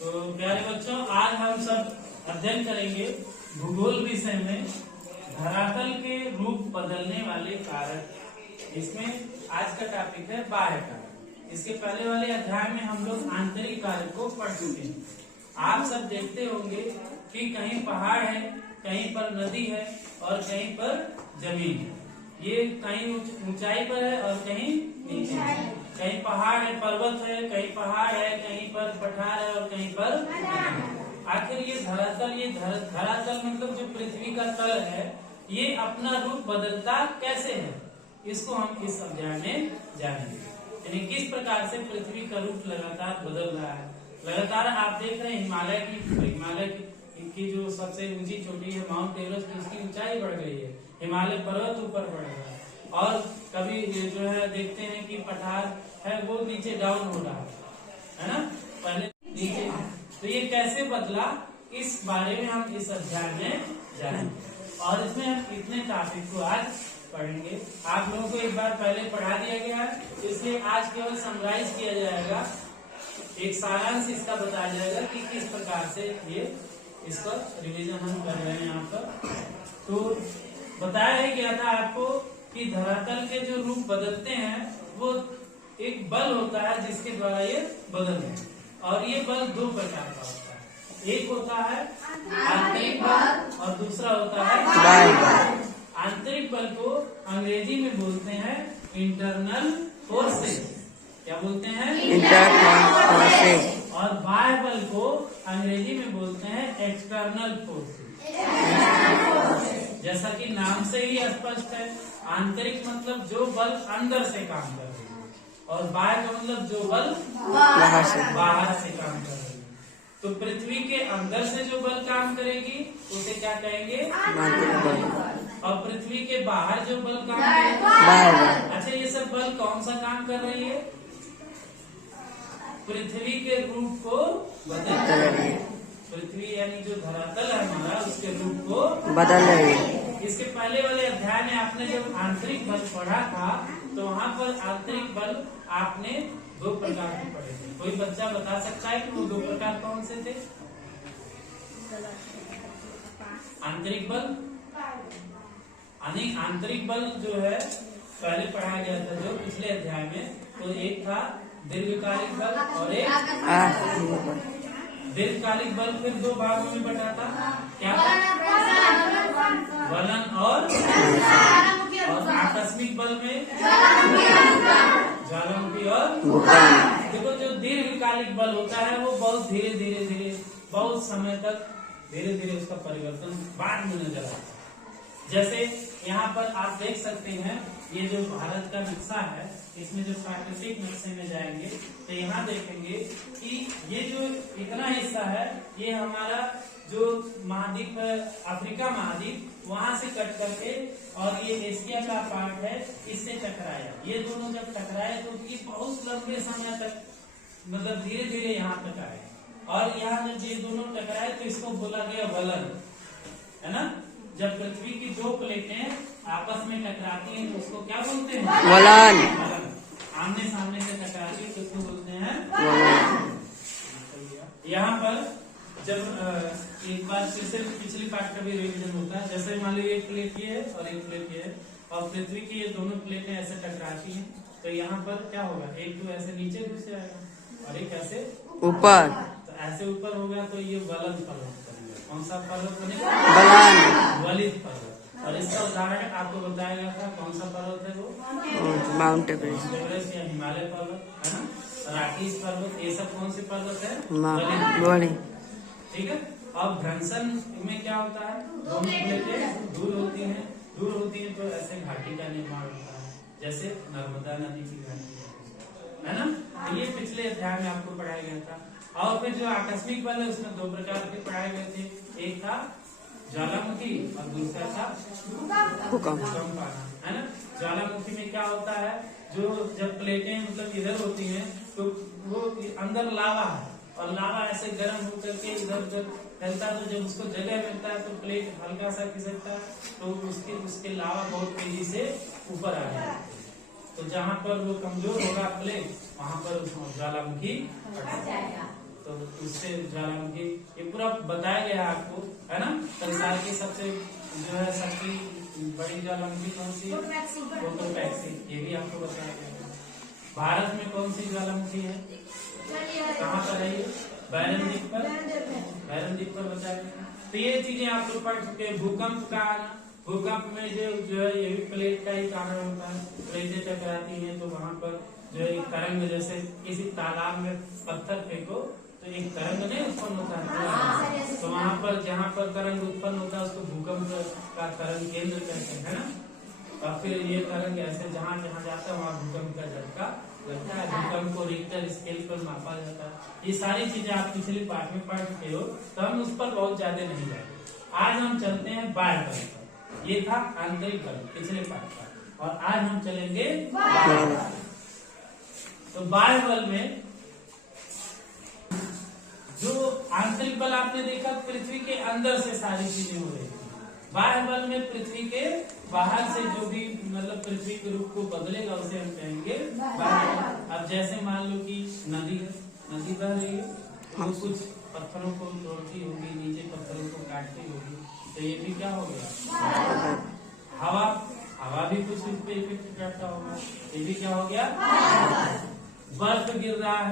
तो प्यारे बच्चों, आज हम सब अध्ययन करेंगे भूगोल विषय में धरातल के रूप बदलने वाले कारक। इसमें आज का टॉपिक है बाह्य कारक। इसके पहले वाले अध्याय में हम लोग आंतरिक कारक को पढ़ चुके हैं। आप सब देखते होंगे कि कहीं पहाड़ है, कहीं पर नदी है और कहीं पर जमीन है। ये कहीं ऊंचाई पर है और कहीं नीचे है। कहीं पहाड़ है, पर्वत है, कहीं पहाड़ है, कहीं पर पठार है और कहीं पर आखिर ये धरातल मतलब जो पृथ्वी का तल है, ये अपना रूप बदलता कैसे है, इसको हम इस अध्याय में जानेंगे। यानी किस प्रकार से पृथ्वी का रूप लगातार बदल रहा है। लगातार आप देख रहे हैं हिमालय की जो सबसे ऊंची चोटी है माउंट एवरेस्ट, उसकी ऊंचाई बढ़ गई है। हिमालय पर्वत ऊपर बढ़ रहा है और कभी जो है देखते हैं कि पठार है वो नीचे डाउन हो रहा है ना, पहले नीचे। तो ये कैसे बदला, इस बारे में हम इस अध्याय में जानेंगे और इसमें हम इतने टॉपिक को आज पढ़ेंगे। आप लोगों को एक बार पहले पढ़ा दिया गया है, इसलिए आज केवल समराइज किया जाएगा, एक सारांश इसका बताया जाएगा कि किस प्रकार से ये इसका रिवीजन हम कर रहे हैं यहाँ पर। तो बताया गया था आपको कि धरातल के जो रूप बदलते हैं वो एक बल होता है जिसके द्वारा ये बदलते हैं, और ये बल दो प्रकार का होता है। एक होता है आंतरिक बल और दूसरा होता है बाह्य बल। आंतरिक बल को अंग्रेजी में बोलते हैं इंटरनल फोर्सेस। क्या बोलते हैं? Internal forces. और बाह्य बल को अंग्रेजी में बोलते हैं एक्सटर्नल फोर्सेस। जैसा कि नाम से ही स्पष्ट है, आंतरिक मतलब जो बल अंदर से काम कर रही है और बाह्य का मतलब जो बल बाहर से काम कर रही है। तो पृथ्वी के अंदर से जो बल काम करेगी उसे क्या कहेंगे? आंतरिक बल। और पृथ्वी के बाहर जो बल काम करेगी बाह्य बल। अच्छा, ये सब बल कौन सा काम कर रही है? पृथ्वी के रूप को बदल रही है। पृथ्वी यानी जो धरातल है हमारा, उसके रूप को बदल रही है। इसके पहले वाले अध्याय में आपने जब आंतरिक बल पढ़ा था तो वहाँ पर आंतरिक बल आपने दो प्रकार के पढ़े थे। कोई बच्चा बता सकता है कि वो दो प्रकार कौन से थे? आंतरिक बल आंतरिक बल जो है पहले पढ़ाया गया था जो पिछले अध्याय में, तो एक था दीर्घकालिक बल और एक दीर्घकालिक बल। फिर दो भागों में बटा था, क्या? वलन और आकस्मिक बल में ज्वालामुखी और देखो, जो दीर्घकालिक बल होता है वो बहुत धीरे बहुत समय तक धीरे उसका परिवर्तन बाद में नजर आता है। जैसे यहाँ पर आप देख सकते हैं, ये जो भारत का नक्शा है, इसमें जो प्राकृतिक नक्शे में जाएंगे तो यहाँ देखेंगे कि ये जो इतना हिस्सा है ये हमारा जो महाद्वीप है अफ्रीका महाद्वीप, वहां से कट करके और ये एशिया का पार्ट है, इससे टकराया। ये दोनों जब टकराए तो ये बहुत लंबे समय तक मतलब धीरे यहाँ तक आए, और यहाँ जब ये दोनों टकराए तो इसको बोला गया वलन, है ना। जब पृथ्वी की दो प्लेटें आपस में टकराती हैं तो उसको क्या बोलते हैं? वलन। आमने सामने से टकराती है तो उसको बोलते हैं वलन। यहाँ पर जब एक बार फिर से पिछली पार्ट का भी रिवीजन होता है। जैसे मान लीजिए एक प्लेट ये है और एक प्लेट ये है और पृथ्वी की ये दोनों प्लेटें ऐसे टकराती हैं तो यहाँ पर क्या होगा? एक तो ऐसे नीचे घुस जाएगा और एक ऐसे ऊपर। तो ऐसे ऊपर होगा तो ये वलन पर्वत बनेगा। कौन सा पर्वत बनेगा? वलित पर्वत। और इसका उदाहरण आपको बताया गया था, कौन सा पर्वत है वो? माउंट एवरेस्ट या हिमालय पर्वत, है ना। राकीस पर्वत, ये सब कौन से पर्वत है? ठीक है। अब भ्रंशन में क्या होता है? दोनों प्लेटें दूर होती हैं तो ऐसे घाटी का निर्माण होता है, जैसे नर्मदा नदी की घाटी, है ना। ये पिछले अध्याय में आपको पढ़ाया गया था। और फिर जो आकस्मिक बल है उसमें दो प्रकार के पढ़ाए गए थे, एक था ज्वालामुखी और दूसरा था भूकंप आना, है ना। ज्वालामुखी में क्या होता है, जो जब प्लेटें मतलब इधर होती हैं तो वो अंदर लावा है और लावा ऐसे गर्म होकर के इधर उधर फैलता है, तो जब उसको जगह मिलता है तो प्लेट हल्का सा खिसकता है तो उसके लावा बहुत तेजी से ऊपर आ जाता है। तो जहाँ पर वो कमजोर होगा प्लेट, वहाँ पर ज्वालामुखी तो उससे ज्वालामुखी ये पूरा बताया गया है आपको, है ना। संसार की सबसे जो है सबसे बड़ी ज्वालामुखी कौन सी है? पोटोपैक्सी, ये भी आपको बताया गया है। भारत में कौन सी ज्वालामुखी है, कहाँ पर है ये? बैरन द्वीप पर, बैरन द्वीप पर बताया गया। तो ये चीजें आप लोग पढ़ चुके हैं। भूकंप का आना, भूकंप में जो है ये भी प्लेट का ही कारण होता है, प्लेटें टकराती हैं तो वहां पर जो है तरंग, जैसे किसी तालाब में पत्थर फेंको तो एक तरंग नहीं उत्पन्न होता है, तो वहां पर जहाँ पर तरंग उत्पन्न होता है उसको भूकंप का तरंग केंद्र कहते हैं, है ना। और फिर ये तरंग ऐसे जहाँ जहाँ जाता है वहाँ भूकंप का झटका लगता है। भूकंप को रिक्टर स्केल पर मापा जाता है। ये सारी चीजें आप पिछले पाठ में पढ़ चुके हो, तो हम उस पर बहुत ज्यादा नहीं जाएंगे। आज हम चलते हैं बाह्य बल पर। ये था आंतरिक बल पिछले पाठ का, और आज हम चलेंगे बाह्य बल। तो बाह्य बल में जो आंतरिक बल आपने देखा, पृथ्वी के अंदर से सारी चीजें हो रही थी। बाह्य बल में पृथ्वी के बाहर से जो भी मतलब पृथ्वी के रूप को बदलेगा उसे हम कहेंगे बाह्य बल। अब जैसे मान लो कि नदी है, नदी बह रही है, तो कुछ पत्थरों को तोड़ती होगी, नीचे पत्थरों को काटती होगी, तो ये भी क्या हो गया? हवा, हवा भी कुछ इस पे इफेक्ट करता होगा, ये भी क्या हो गया? बर्फ गिर रहा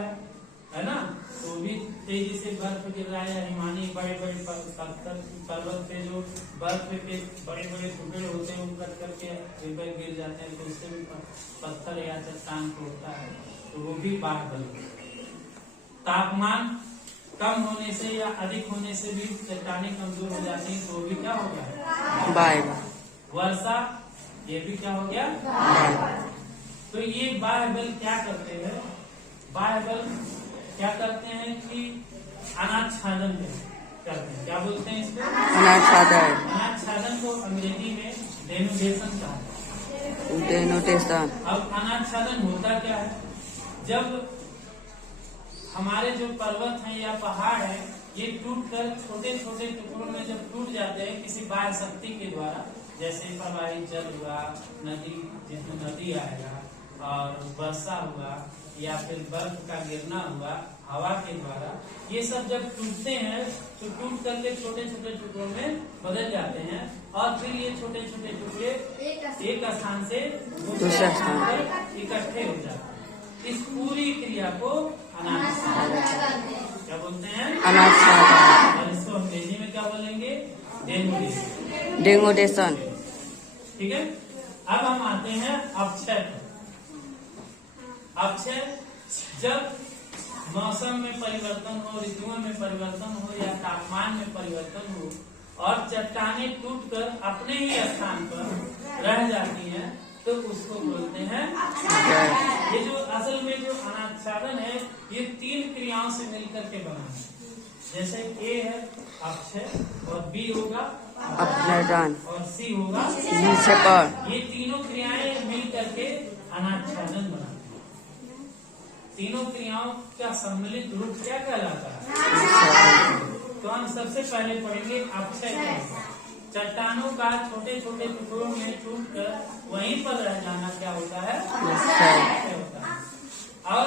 है ना, तो भी तेजी से बर्फ गिर रहा है। हिमानी बड़े बड़े पत्थर पर्वत पे जो बर्फ पे बड़े बड़े टुकड़े होते हैं वो कट करके ऊपर गिर जाते हैं, तो उससे भी पत्थर या चट्टान तोड़ता है, तो वो भी बाह्य बल। तापमान कम होने से या अधिक होने से भी चट्टानें कमजोर हो जाती हैं, तो भी क्या हो गया? बाह्य बल। वर्षा, ये भी क्या हो गया? बाह्य बल। तो ये बाह्य बल क्या करते हैं? बाह्य बल क्या करते हैं कि अनाच्छादन करते हैं। क्या बोलते हैं इसको? अनाच्छादन। अनाच्छादन को अंग्रेजी में डेनुडेशन कहते हैं। डेनुडेशन। अब अनाच्छादन होता क्या है? जब हमारे जो पर्वत हैं या पहाड़ है, ये टूटकर छोटे छोटे टुकड़ों में जब टूट जाते हैं किसी बाह्य शक्ति के द्वारा, जैसे प्रवाहित जल हुआ, नदी जिसमें नदी आएगा, और वर्षा हुआ, या फिर बर्फ का गिरना हुआ हवा के द्वारा, ये सब जब टूटते हैं तो टूट करके छोटे छोटे टुकड़ों में बदल जाते हैं, और फिर ये छोटे छोटे टुकड़े एक स्थान से दूसरे स्थान पर इकट्ठे हो जाते हैं। इस पूरी क्रिया को अनाच्छादन क्या बोलते हैं? अनाच्छादन। और इसको अंग्रेजी में क्या बोलेंगे? डेनुडेशन। डेनुडेशन, ठीक है। अब हम आते हैं अपक्षय। अपक्षय, जब मौसम में परिवर्तन हो, ऋतुओं में परिवर्तन हो, या तापमान में परिवर्तन हो, और चट्टानें टूटकर अपने ही स्थान पर रह जाती हैं, तो उसको बोलते हैं अपक्षय। ये जो असल में जो अनाच्छादन है, ये 3 क्रियाओं से मिलकर के बना है। जैसे ए है अपक्षय, और बी होगा अपक्षयदान, और सी होगा निक्षेपण। ये तीनों क्रियाएं मिल करके अनाच्छादन बनाती है। तीनों क्रियाओं का सम्मिलित रूप क्या कहलाता है? तो हम सबसे पहले पढ़ेंगे अपक्षय। चट्टानों का छोटे छोटे टुकड़ों में टूटकर वहीं पर रह जाना क्या होता है? अपक्षय होता है। और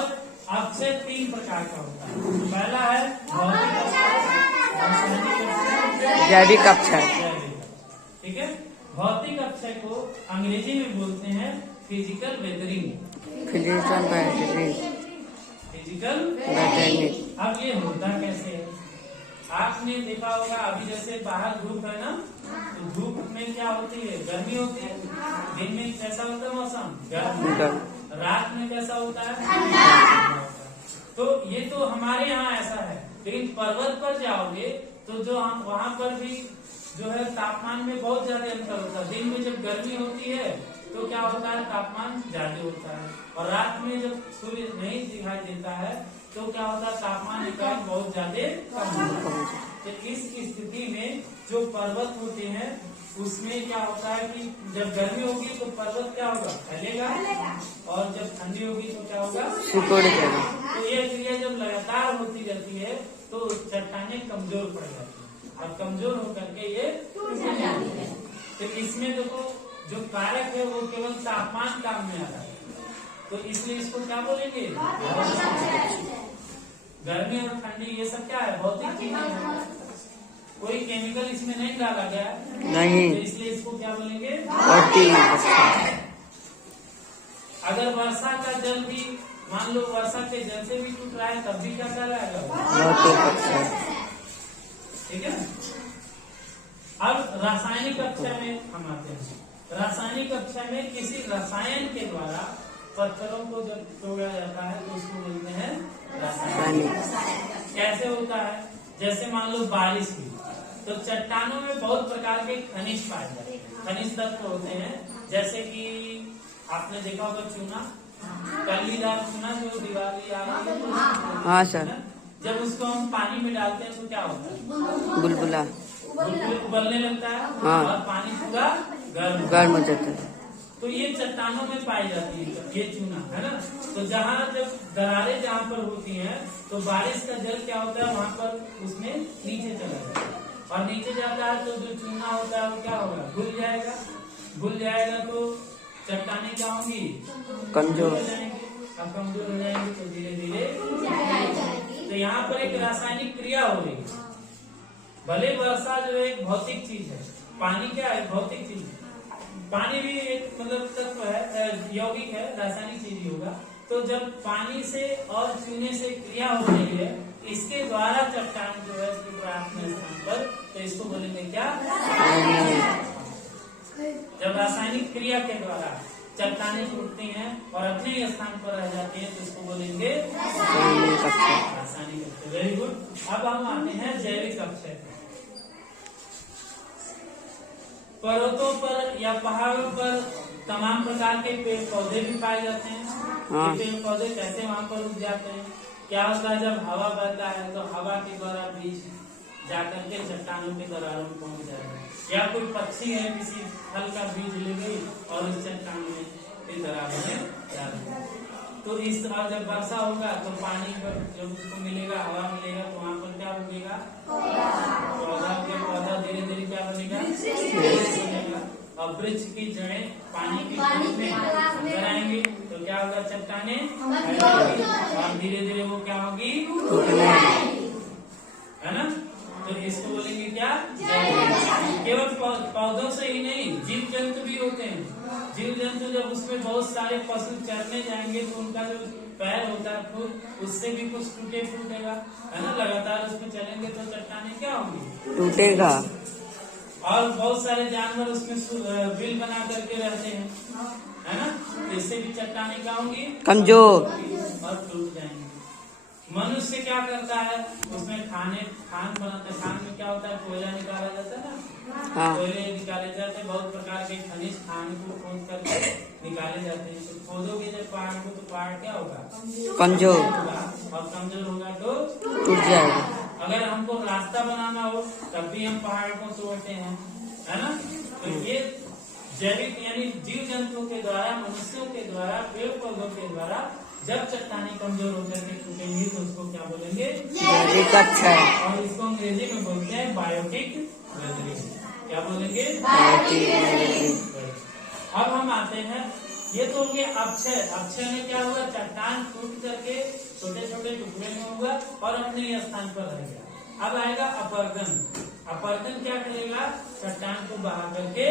अपक्षय 3 प्रकार का होता है। पहला है जैविक अपक्षय, ठीक है। भौतिक अपक्षय को अंग्रेजी में बोलते हैं फिजिकल वेदरिंग। Physical weathering. अब ये होता कैसे है? आपने देखा होगा, अभी जैसे बाहर धूप है ना, तो धूप में क्या होती है? गर्मी होती है। दिन में कैसा होता है मौसम? गर्म। रात में कैसा होता है? तो ये तो हमारे यहाँ ऐसा है, लेकिन पर्वत पर जाओगे तो जो हम वहाँ पर भी जो है तापमान में बहुत ज्यादा अंतर होता है। दिन में जब गर्मी होती है तो क्या होता है? तापमान ज्यादा होता है, और रात में जब सूर्य नहीं दिखाई देता है तो क्या होता है? तापमान एकाएक बहुत ज्यादा कम होता है। तो इस स्थिति में जो पर्वत होते हैं उसमें क्या होता है कि जब गर्मी होगी तो पर्वत क्या होगा? फैलेगा, और जब ठंडी होगी तो क्या होगा? सिकुड़ जाएगा। तो ये क्रिया जब लगातार होती रहती है तो चट्टानें कमजोर पड़ जाती है, और कमजोर होकर के ये टूट जाती है। तो इसमें देखो जो कारक है वो केवल तापमान काम में आ रहा है, तो इसलिए इसको क्या बोलेंगे? गर्मी और ठंडी ये सब क्या है, भौतिक चीजें हैं, कोई केमिकल इसमें नहीं डाला गया है, नहीं, तो इसलिए इसको क्या बोलेंगे, भौतिक। अगर वर्षा का जल भी मान लो वर्षा के जल से भी टूट रहा है तब भी क्या कहलाएगा, भौतिक। ठीक है। अब रासायनिक कक्षा में हम आते हैं। रासायनिक कक्षा में किसी रसायन के द्वारा पत्थरों को जब तोड़ा जाता है तो उसको बोलते हैं रासायनिक। कैसे होता है, जैसे मान लो बारिश हुई तो चट्टानों में बहुत प्रकार के खनिज पाए जाते हैं, खनिज तत्व होते हैं, जैसे कि आपने देखा होगा चूना, कलीदार चूना जो दीवारी आ रही है, हाँ सर, जब उसको हम पानी में डालते हैं तो क्या होता है, बुलबुला उबलने लगता है, हाँ, और पानी पूरा गर्म हो जाता है। तो ये चट्टानों में पाई जाती है ये चूना, है ना। तो जहाँ जब दरारें जहाँ पर होती हैं तो बारिश का जल क्या होता है वहाँ पर उसमें नीचे चला जाता है, और नीचे जाता है तो जो चूना होता है वो क्या होगा, घुल जाएगा तो चट्टानें क्या होंगी, कमजोर हो जाएंगी, अब कमजोर हो जाएंगी तो धीरे धीरे। तो यहाँ पर एक रासायनिक क्रिया हो रही है। भले वर्षा जो एक भौतिक चीज है, पानी क्या है, भौतिक चीज है, पानी भी एक मतलब तत्व है, यौगिक है, रासायनिक चीज ही होगा। तो जब पानी से और चूने से क्रिया हो रही है, इसके द्वारा चट्टान जो है अपने स्थान पर, तो इसको बोलेंगे क्या, जब रासायनिक क्रिया के द्वारा चट्टानें टूटती हैं और अपने स्थान पर रह जाती हैं तो इसको बोलेंगे रासायनिक अक्षय। Very good. अब हम आते हैं जैविक अक्षय। पर्वतों पर या पहाड़ों पर तमाम प्रकार के पेड़ पौधे भी पाए जाते हैं। हाँ। पेड़ पौधे कैसे वहाँ पर उग जाते हैं, क्या होता है, जब हवा बहता है तो हवा के द्वारा बीज जाकर के चट्टानों के दरारों में पहुंच जाएगा, या कोई पक्षी है किसी फल का बीज ले गई और उस चट्टान में दरारों में डाल दी। तो इस तरह जब वर्षा होगा तो पानी पर जब उसको मिलेगा, हवा मिलेगा, तो वहाँ पर क्या उगेगा, पौधा धीरे धीरे क्या बनेगा, बनेगा, और वृक्ष की जड़ें पानी की में आएंगी तो क्या होगा, चट्टाने, और धीरे धीरे वो क्या होगी, है ना। तो इसको बोलेंगे क्या, केवल पौधों से ही नहीं, जीव जंतु भी होते हैं। जीव जंतु जब उसमें बहुत सारे पशु चरने जाएंगे तो उनका जो पैर होता है फुट, उससे भी कुछ फूटेगा, है ना। लगातार उसमें चलेंगे तो चट्टाने क्या होंगी, टूटेगा। और बहुत सारे जानवर उसमें बिल बना करके रहते हैं, है ना। तो इससे भी चट्टाने क्या होंगी, कमजोर और टूट जाएंगे। मनुष्य क्या करता है, उसमें खान बनाते हैं, खान में क्या होता है, कोयला निकाला जाता है ना, हाँ। कोयले निकाले जाते हैं, बहुत प्रकार के खनिज खान को खोद करके निकाले जाते हैं। तो खोदोगे जब पहाड़ को तो पहाड़ क्या होगा, कमजोर होगा, और कमजोर होगा तो टूट जाएगा। अगर हमको रास्ता बनाना हो तब भी हम पहाड़ को तोड़ते हैं, है ना। तो ये जैविक यानी जीव जंतुओं के द्वारा, मनुष्यों के द्वारा, पेड़ पौधों के द्वारा जब चट्टानें कमजोर होकर के टूटेंगी तो उसको क्या बोलेंगे, जैविक अक्षय। और इसको अंग्रेजी में बोलते हैं बायोटिक वेदरिंग। क्या बोलेंगे, अब हम आते हैं, ये तो होंगे अक्षय। अक्षय में क्या हुआ, चट्टान टूट करके छोटे छोटे टुकड़े में हुआ और अपने स्थान पर रह गया। अब आएगा अपर्दन। अपर्दन क्या करेगा, चट्टान को बहा करके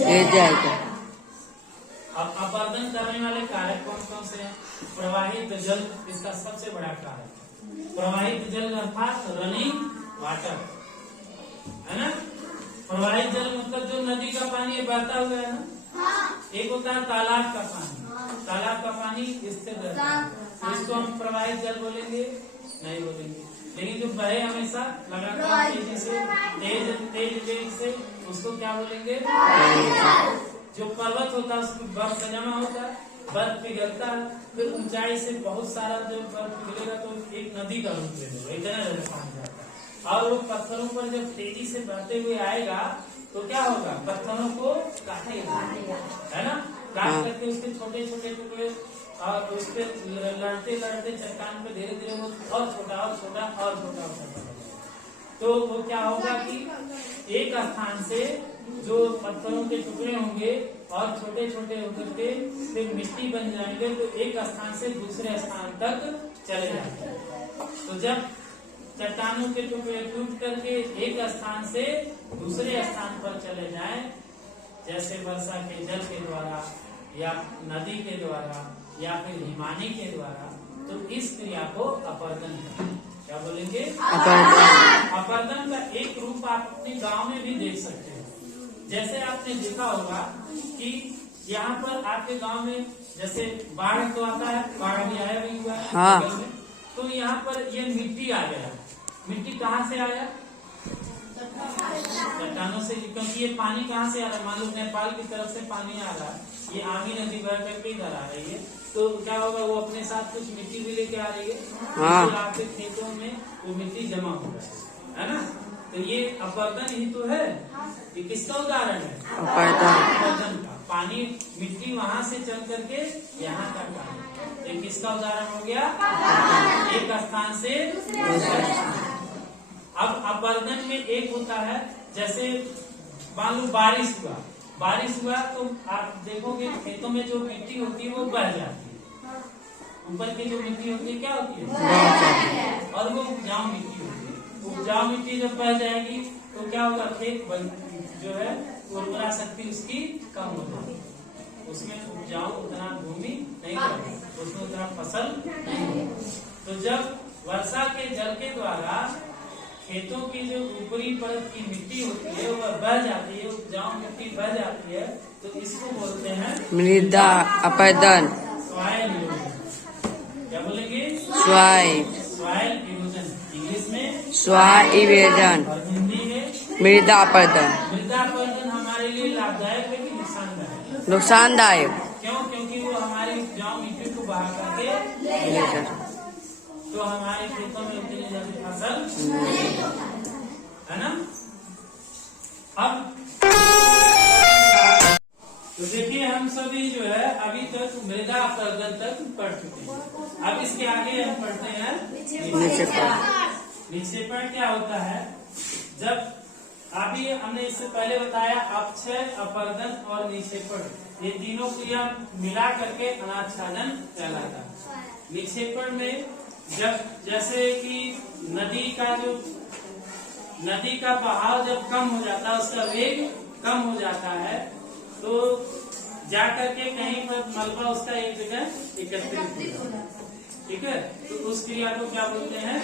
ले जाएगा। अब अपर्दन करने वाले कारक कौन कौन से हैं, प्रवाहित जल इसका सबसे बड़ा कारक। प्रवाहित जल अर्थात रनिंग वाटर, है ना। प्रवाहित जल मतलब जो नदी का पानी बहता हुआ है ना, एक होता है तालाब का पानी। तालाब का पानी स्थिर रहता है तो इसको हम प्रवाहित जल बोलेंगे, नहीं बोलेंगे। लेकिन जो बहे हमेशा लगातार तेजी से, तेज वेग से, उसको क्या बोलेंगे, जो पर्वत होता है उसमें बर्फ का जमा होता है, बर्फ पिघलता है, फिर ऊंचाई से बहुत सारा जो बर्फ पिघलेगा तो एक नदी का रूप ले लेगा, इतना जगह पहुंच जाता है। और वो पत्थरों पर जब तेजी से बढ़ते हुए आएगा तो क्या होगा, पत्थरों को काटेगा, है ना। काट करके उसके छोटे छोटे टुकड़े, और उस पर लड़ते लड़ते चट्टान पे धीरे धीरे वो और छोटा और छोटा और छोटा होता है। तो वो क्या होगा कि एक स्थान से जो पत्थरों के टुकड़े होंगे और छोटे छोटे होकर के फिर मिट्टी बन जाएंगे, तो एक स्थान से दूसरे स्थान तक चले जाते हैं। तो जब चट्टानों के टुकड़े टूट करके एक स्थान से दूसरे स्थान पर चले जाएं, जैसे वर्षा के जल के द्वारा या नदी के द्वारा या फिर हिमानी के द्वारा, तो इस क्रिया को अपर्दन कहते हैं। क्या बोलेंगे? अपर्दन का एक रूप आप अपने गांव में भी देख सकते हैं। जैसे आपने देखा होगा कि यहाँ पर आपके गांव में जैसे बाढ़ तो आता है, बाढ़ भी आया भी हुआ है। हाँ। तो यहाँ पर ये मिट्टी आ गया। मिट्टी कहाँ से आया? चट्टानों से, क्योंकि ये पानी कहाँ से आ रहा है? मान लो नेपाल की तरफ से पानी आ रहा है, ये आमी नदी बह करके इधर आ रही है, तो क्या होगा? वो अपने साथ कुछ मिट्टी भी लेके आ रही है। हाँ। तो आपके खेतों में वो मिट्टी जमा हो रहा है ना? तो ये अपर्दन ही तो है। ये किसका उदाहरण है? अपर्दन का। पानी मिट्टी वहाँ से चल करके यहाँ तक आए, ये किसका उदाहरण हो गया? एक स्थान से दूसरे स्थान। अब अपर्दन में एक होता है, जैसे मान लो बारिश हुआ तो आप देखोगे खेतों में जो मिट्टी होती है वो बह जाती है। ऊपर की जो मिट्टी होती है क्या होती है? और वो उपजाऊ मिट्टी होती है। उपजाऊ मिट्टी जब बह जाएगी तो क्या होगा? खेत जो है उर्वरा शक्ति उसकी कम हो जाएगी, उसमें उपजाऊ उतना भूमि नहीं होगी, उसमें उतना फसल नहीं होगी। तो जब वर्षा के जल के द्वारा खेतों की जो ऊपरी परत की मिट्टी होती है वह बह जाती है, उपजाऊ मिट्टी बह जाती है, तो इसको बोलते हैं मृदा अपर्दन। Soil erosion. क्या बोलेंगे? Soil erosion. इंग्लिश में सॉइल इरोजन और हिंदी में मृदा अपर्दन। मृदा अपर्दन हमारे लिए लाभदायक है कि नुकसानदायक? नुकसानदायक। क्यों? क्योंकि वो हमारी उपजाऊ मिट्टी को बहा करके तो हमारे खेतों में उतनी जल्दी फसल है ना। अब तो देखिए हम सभी जो है अभी तक मृदा अपर्दन तक पढ़ चुके हैं। अब इसके आगे हम पढ़ते हैं निक्षेपण। क्या होता है? जब अभी हमने इससे पहले बताया अपक्षय, अपर्दन और निक्षेपण, ये तीनों क्रिया मिला करके अनाच्छादन कहलाता है। निक्षेपण में जब जैसे कि नदी का बहाव जब कम हो जाता है, उसका वेग कम हो जाता है, तो जाकर के कहीं पर मलबा उसका एक जगह एकत्रित हो जाता है। ठीक है, तो उस क्रिया को क्या बोलते हैं?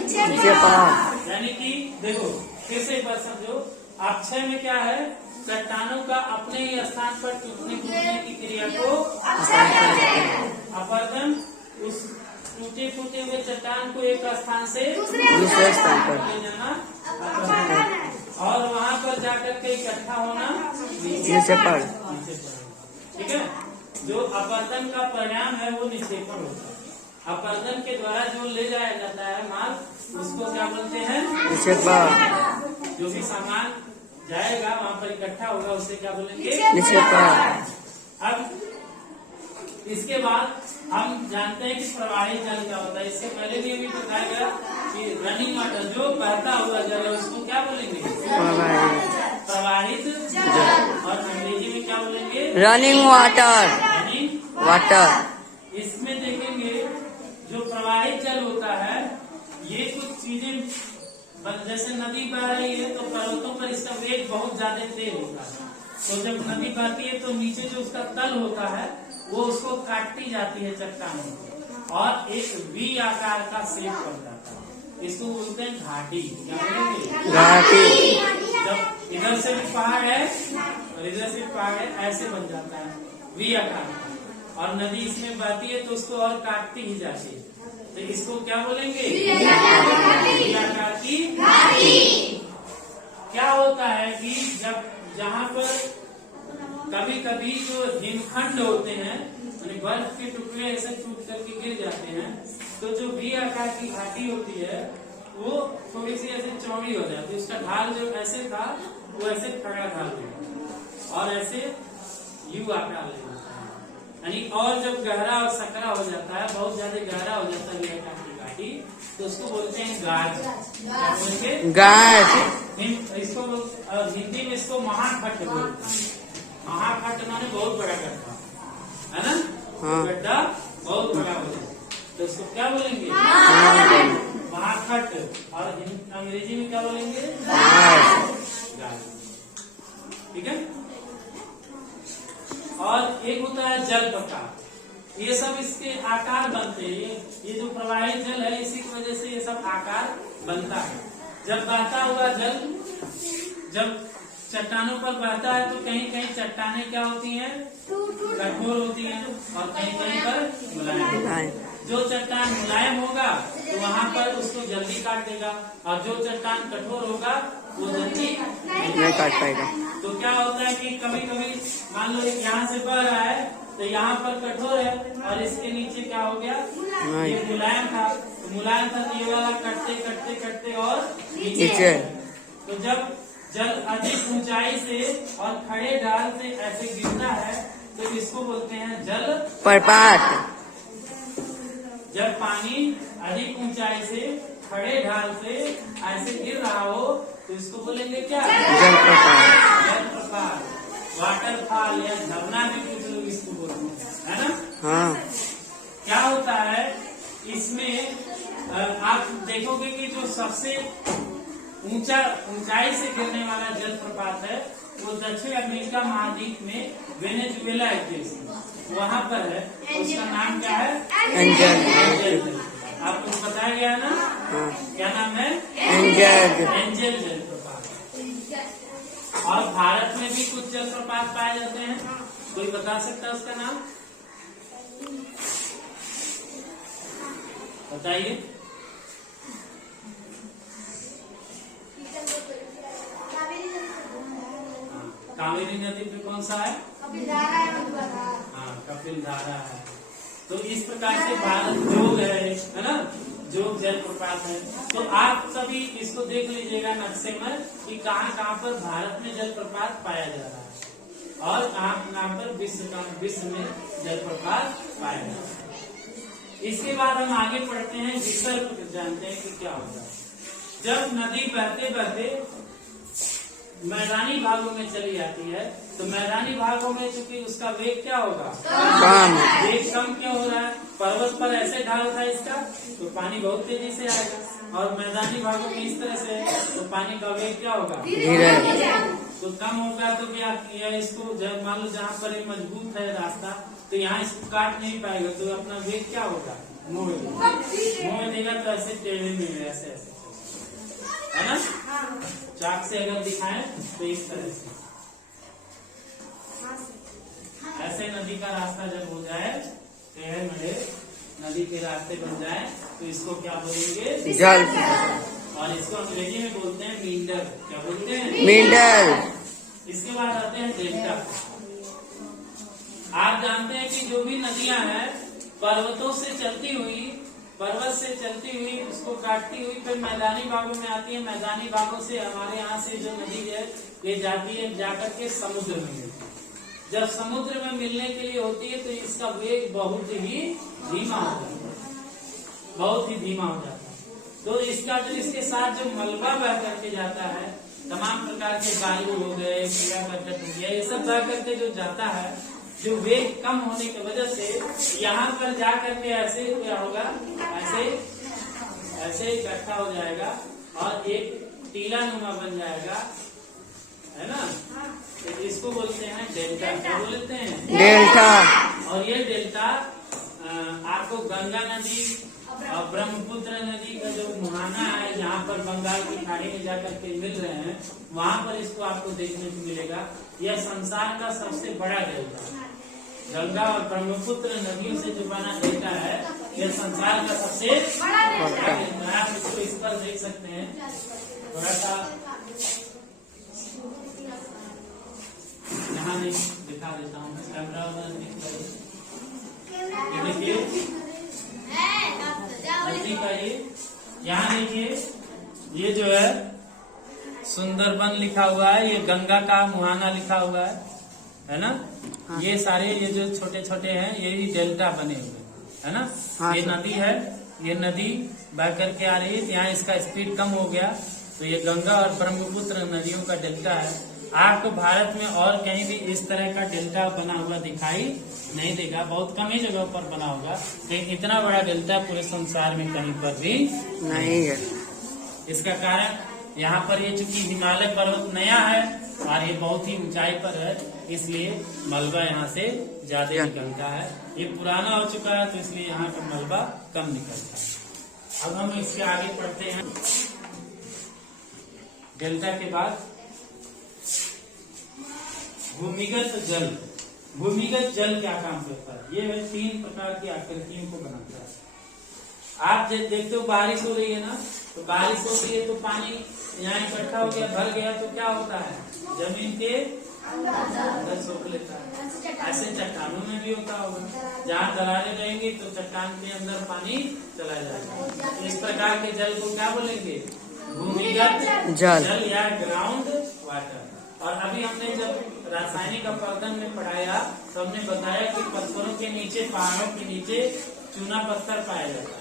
यानी कि देखो फिर से एक बार समझो, अपक्षय में क्या है? चट्टानों का अपने ही स्थान पर टूटने की क्रिया को अपर्दन, उस टूटे फूटे हुए चट्टान को एक स्थान से दूसरे स्थान पर ले जाना, और वहाँ पर जाकर के इकट्ठा होना निक्षेपण। ठीक है, जो अपर्दन का परिणाम है वो निक्षेपण होता है। अपर्दन के द्वारा जो ले जाया जाता है माल, उसको क्या बोलते हैं? निक्षेपण। जो भी सामान जाएगा वहाँ पर इकट्ठा होगा, उससे क्या बोलेंगे? निक्षेपण। अब इसके बाद हम जानते हैं कि प्रवाहित जल क्या होता है। इससे पहले भी अभी बताया गया कि रनिंग वाटर, जो बहता हुआ जल है उसको क्या बोलेंगे? प्रवाहित जल। और अंग्रेजी में क्या बोलेंगे? Running water. इसमें देखेंगे जो प्रवाहित जल होता है, ये कुछ चीजें, जैसे नदी बह रही है तो पर्वतों पर इसका वेग बहुत ज्यादा तेज होता है, तो जब नदी बहती है तो नीचे जो उसका तल होता है वो उसको काटती जाती है चट्टानों, और एक वी आकार का शेप बन जाता है। इसको बोलते हैं घाटी। क्या बोलेंगे? घाटी। जब इधर से भी पहाड़ है और इधर से भी पहाड़ है, ऐसे बन जाता है वी आकार का, और नदी इसमें बहती है तो उसको और काटती ही जाती है, तो इसको क्या बोलेंगे? वी आकार की घाटी। क्या होता है कि जब जहाँ पर कभी कभी जो हिमखंड होते हैं, बर्फ के टुकड़े ऐसे टूट करके गिर जाते हैं, तो जो वी आकार की घाटी होती है वो थोड़ी सी ऐसे चौड़ी हो जाती है। उसका ढाल जो ऐसे था वो ऐसे खड़ा ढाल हो और ऐसे यू आकार ले जाता है, यानी और जब गहरा और सकरा हो जाता है, बहुत ज्यादा गहरा हो जाता है वी आकार की घाटी, तो उसको बोलते हैं गाज। गाज। इसको हिंदी में इसको महाखट बोलते हैं। महाखट माने बहुत बड़ा गड्ढा है ना। हाँ। गड्ढा बहुत बड़ा हो जाए तो उसको क्या बोलेंगे? वहाँ खट, और अंग्रेजी में क्या बोलेंगे? गाय। ठीक है। और एक होता है जल प्रकार। ये सब इसके आकार बनते हैं। ये जो प्रवाहित जल है, इसी की वजह से ये सब आकार बनता है। जब बहता हुआ जल जब चट्टानों पर बहता है तो कहीं कहीं चट्टानें क्या होती हैं? कठोर होती हैं, और कहीं कहीं पर मुलायम। जो चट्टान मुलायम होगा तो वहाँ पर उसको जल्दी काट देगा, और जो चट्टान कठोर होगा वो जल्दी नहीं काट पाएगा। तो क्या होता है कि कभी कभी मान लो यहाँ से बह रहा है तो यहाँ पर कठोर है, और इसके नीचे क्या हो गया? ये मुलायम था। तो मुलायम था तो ये वाला कटते कटते कटते और नीचे। तो जब जल अधिक ऊंचाई से और खड़े ढाल से ऐसे गिरता है तो इसको बोलते हैं जल प्रपात। जब पानी अधिक ऊंचाई से खड़े ढाल से ऐसे गिर रहा हो तो इसको बोलेंगे क्या? जल प्रपात। जल प्रपात, वाटरफॉल या झरना भी कुछ लोग इसको बोलते हैं, है ना? हाँ। क्या होता है इसमें आप देखोगे कि जो सबसे ऊंचाई से गिरने वाला जलप्रपात है वो दक्षिण अमेरिका महाद्वीप में वेनेजुएला एक देश है, वहाँ पर है। उसका नाम क्या है? एंजल। आपको बताया गया ना? हाँ। क्या नाम है? एंजल जलप्रपात। और भारत में भी कुछ जलप्रपात पाए जाते हैं। कोई बता सकता है उसका नाम? बताइए। कावेरी नदी पे कौन सा है? हाँ, कपिल धारा है। तो इस प्रकार से भारत जोग है ना? जोग जलप्रपात है। तो आप सभी इसको देख लीजिएगा नक्शे में कि कहाँ पर भारत में जलप्रपात पाया जा रहा है, और कहाँ पर विश्व में जलप्रपात पाया जा रहा है। इसके बाद हम आगे पढ़ते हैं विसर्ग। जानते हैं कि क्या होता है? जब नदी बहते बहते मैदानी भागों में चली जाती है तो मैदानी भागों में चूंकि उसका वेग क्या होगा? कम। वेग कम क्यों हो रहा है? पर्वत पर ऐसे ढाल था इसका तो पानी बहुत तेजी से आएगा, और मैदानी भागों में इस तरह से तो पानी का वेग क्या होगा? धीरे। तो कम होगा तो क्या किया इसको? जब मान लो जहाँ पर एक मजबूत है रास्ता तो यहाँ इसको काट नहीं पाएगा, तो अपना वेग क्या होगा? मोड़ देगा। तो ऐसे टेढ़े में ऐसे ऐसे, है ना? चाक से अगर दिखाएं तो इस तरह से ऐसे नदी का रास्ता जब हो जाए, टेढ़े मेढ़े नदी के रास्ते बन जाए तो इसको क्या बोलेंगे? जल। और इसको अंग्रेजी में बोलते हैं मींडर। क्या बोलते हैं? मींडर। इसके बाद आते हैं डेल्टा। आप जानते हैं कि जो भी नदियां हैं पर्वतों से चलती हुई, पर्वत से चलती हुई उसको काटती हुई फिर मैदानी भागों में आती है। मैदानी भागों से हमारे यहाँ से जो नदी है ये जाती है जाकर के समुद्र में मिलती है। जब समुद्र में मिलने के लिए होती है तो इसका वेग बहुत ही धीमा हो जाता है, बहुत ही धीमा हो जाता है। तो इसका जो इसके साथ जो मलबा बह करके जाता है, तमाम प्रकार के बालू हो गए, कीड़ा करकट हो गया, ये सब बह करके जो जाता है, जो वेग कम होने की वजह से यहाँ पर जा करके ऐसे क्या होगा? ऐसे इकट्ठा हो जाएगा और एक टीला नुमा बन जाएगा, है ना? तो इसको बोलते हैं डेल्टा। क्या बोलते हैं? डेल्टा। और ये डेल्टा आपको गंगा नदी और ब्रह्मपुत्र नदी का जो मुहाना है, जहाँ पर बंगाल की खाड़ी में जाकर के मिल रहे हैं, वहाँ पर इसको आपको देखने को मिलेगा। यह संसार का सबसे बड़ा डेल्टा है। गंगा और ब्रह्मपुत्र नदियों से जो बना डेल्टा है यह संसार का सबसे बड़ा डेल्टा है। आप इसको इस पर देख सकते हैं थोड़ा सा, यहाँ नहीं दिखा देता हूँ कैमरा देखिए, नदी का यहाँ देखिए, ये जो है सुंदरबन लिखा हुआ है, ये गंगा का मुहाना लिखा हुआ है ना? हाँ। ये सारे ये जो छोटे छोटे हैं यही डेल्टा बने हुए है ना? हाँ, ये नदी है, ये नदी बह करके आ रही है, यहाँ इसका स्पीड कम हो गया तो ये गंगा और ब्रह्मपुत्र नदियों का डेल्टा है। आपको भारत में और कहीं भी इस तरह का डेल्टा बना हुआ दिखाई नहीं देगा, बहुत कम ही जगह पर बना होगा, लेकिन इतना बड़ा डेल्टा पूरे संसार में कहीं पर भी नहीं है। इसका कारण यहाँ पर ये चूंकि हिमालय पर्वत नया है और ये बहुत ही ऊंचाई पर है, इसलिए मलबा यहाँ से ज्यादा निकलता है। ये पुराना हो चुका है तो इसलिए यहाँ का मलबा कम निकलता है। अब हम इसके आगे पढ़ते हैं। डेल्टा के बाद भूमिगत जल। भूमिगत जल क्या काम करता है? ये 3 प्रकार की आकृतियों को बनाता है। आप जब देखते हो बारिश हो रही है ना, तो बारिश होती है तो पानी यहाँ इकट्ठा हो गया, भर गया, तो क्या होता है? जमीन के अंदर सोख लेता है। ऐसे चट्टानों में भी होता होगा, जहाँ दरारें रहेंगी तो चट्टान के अंदर पानी चला जाएगा। इस प्रकार के जल को क्या बोलेंगे? भूमिगत जल या ग्राउंड वाटर। और अभी हमने जब रासायनिक अपवर्तन में पढ़ाया तो हमने बताया कि पत्थरों के नीचे, पहाड़ों के नीचे चूना पत्थर पाया जाता है।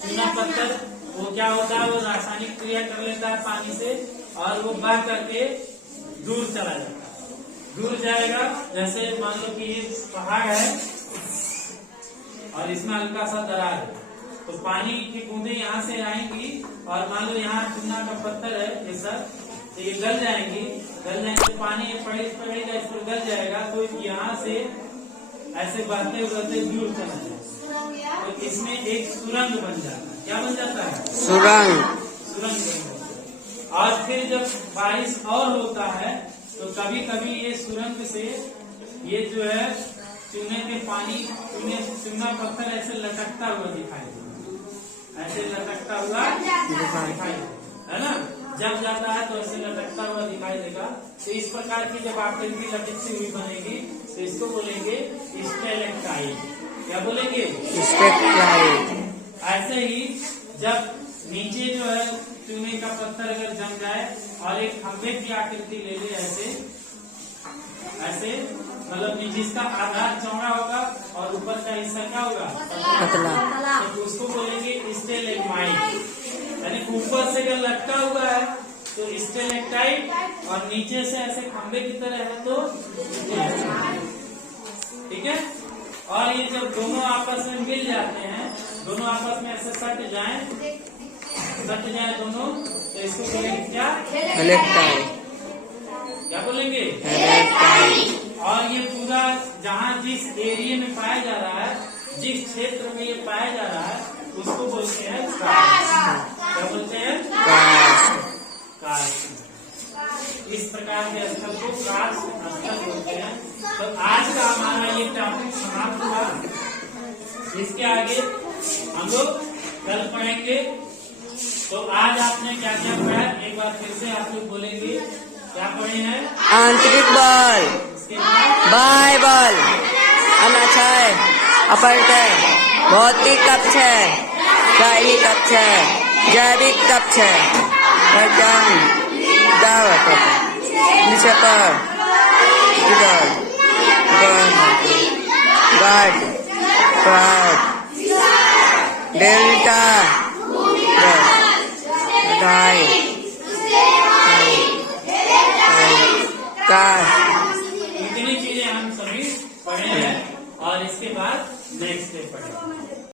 चूना पत्थर वो क्या होता है? वो रासायनिक क्रिया कर लेता है पानी से और वो बह करके दूर चला जाता है। दूर जाएगा, जैसे मान लो कि ये पहाड़ है और इसमें हल्का सा दरार है, तो पानी की बूंदे यहाँ से आएंगी और मान लो यहाँ चूना का पत्थर है ये सब, तो ये गल जाएंगी। गल जाएंगे तो पानी ये पड़ेगा, इस पर गल जाएगा, तो यहाँ से ऐसे बहते बहते दूर चला जाएगा। तो इसमें एक सुरंग बन जाता है। क्या बन जाता है? सुरंग। सुरंग बन जाता है। और फिर जब बारिश और होता है तो कभी कभी ये सुरंग से ये जो है चूने के पानी, चूना पत्थर ऐसे लटकता हुआ दिखाई देगा, ऐसे लटकता हुआ दिखाई देगा, है ना? जब जाता है तो ऐसे लटकता हुआ दिखाई देगा। तो इस प्रकार की जब आकृति लटकती हुई बनेगी तो इसको बोलेंगे स्टेलेक्टाइट। क्या बोलेंगे? स्टेलेक्टाइट। ऐसे ही जब नीचे जो है चूने का पत्थर अगर जम जाए और एक खंभे की आकृति ले ले, ऐसे मतलब जिसका आधार चौड़ा होगा और ऊपर का हिस्सा क्या होगा? पतला। तो उसको बोलेंगे स्टेलेग्माइट। यानी ऊपर से अगर लटका हुआ है तो स्टेलेक्टाइट और नीचे से ऐसे खंभे की तरह है तो ठीक है। और ये जब दोनों आपस में मिल जाते हैं, दोनों आपस में ऐसे सट जाए दोनों, तो इसको बोलेंगे क्या? इलेक्ट्राइट। क्या बोलेंगे? इलेक्ट्राइट। और ये पूरा जहाँ जिस एरिया में पाया जा रहा है, जिस क्षेत्र में ये पाया जा रहा है, उसको बोलते हैं कास्ट। क्या बोलते हैं? कास्ट। इस प्रकार के स्थल को कास्ट स्थल बोलते हैं। तो आज का हमारा ये टॉपिक समाप्त हुआ। इसके आगे हम लोग कल पढ़ेंगे। तो आज आपने क्या क्या पढ़ा, एक बार फिर से आप लोग बोलेंगे। क्या पढ़े हैं? आंतरिक बल, बाह्य बल, अनाशय, अपवर्तन, भौतिक कक्ष है, रासायनिक कक्ष है, जैविक कक्ष है, विज्ञान, निषेधन, डेल्टा, इतनी चीजें हम सभी पढ़े हैं और इसके बाद नेक्स्ट डे पढ़ेंगे।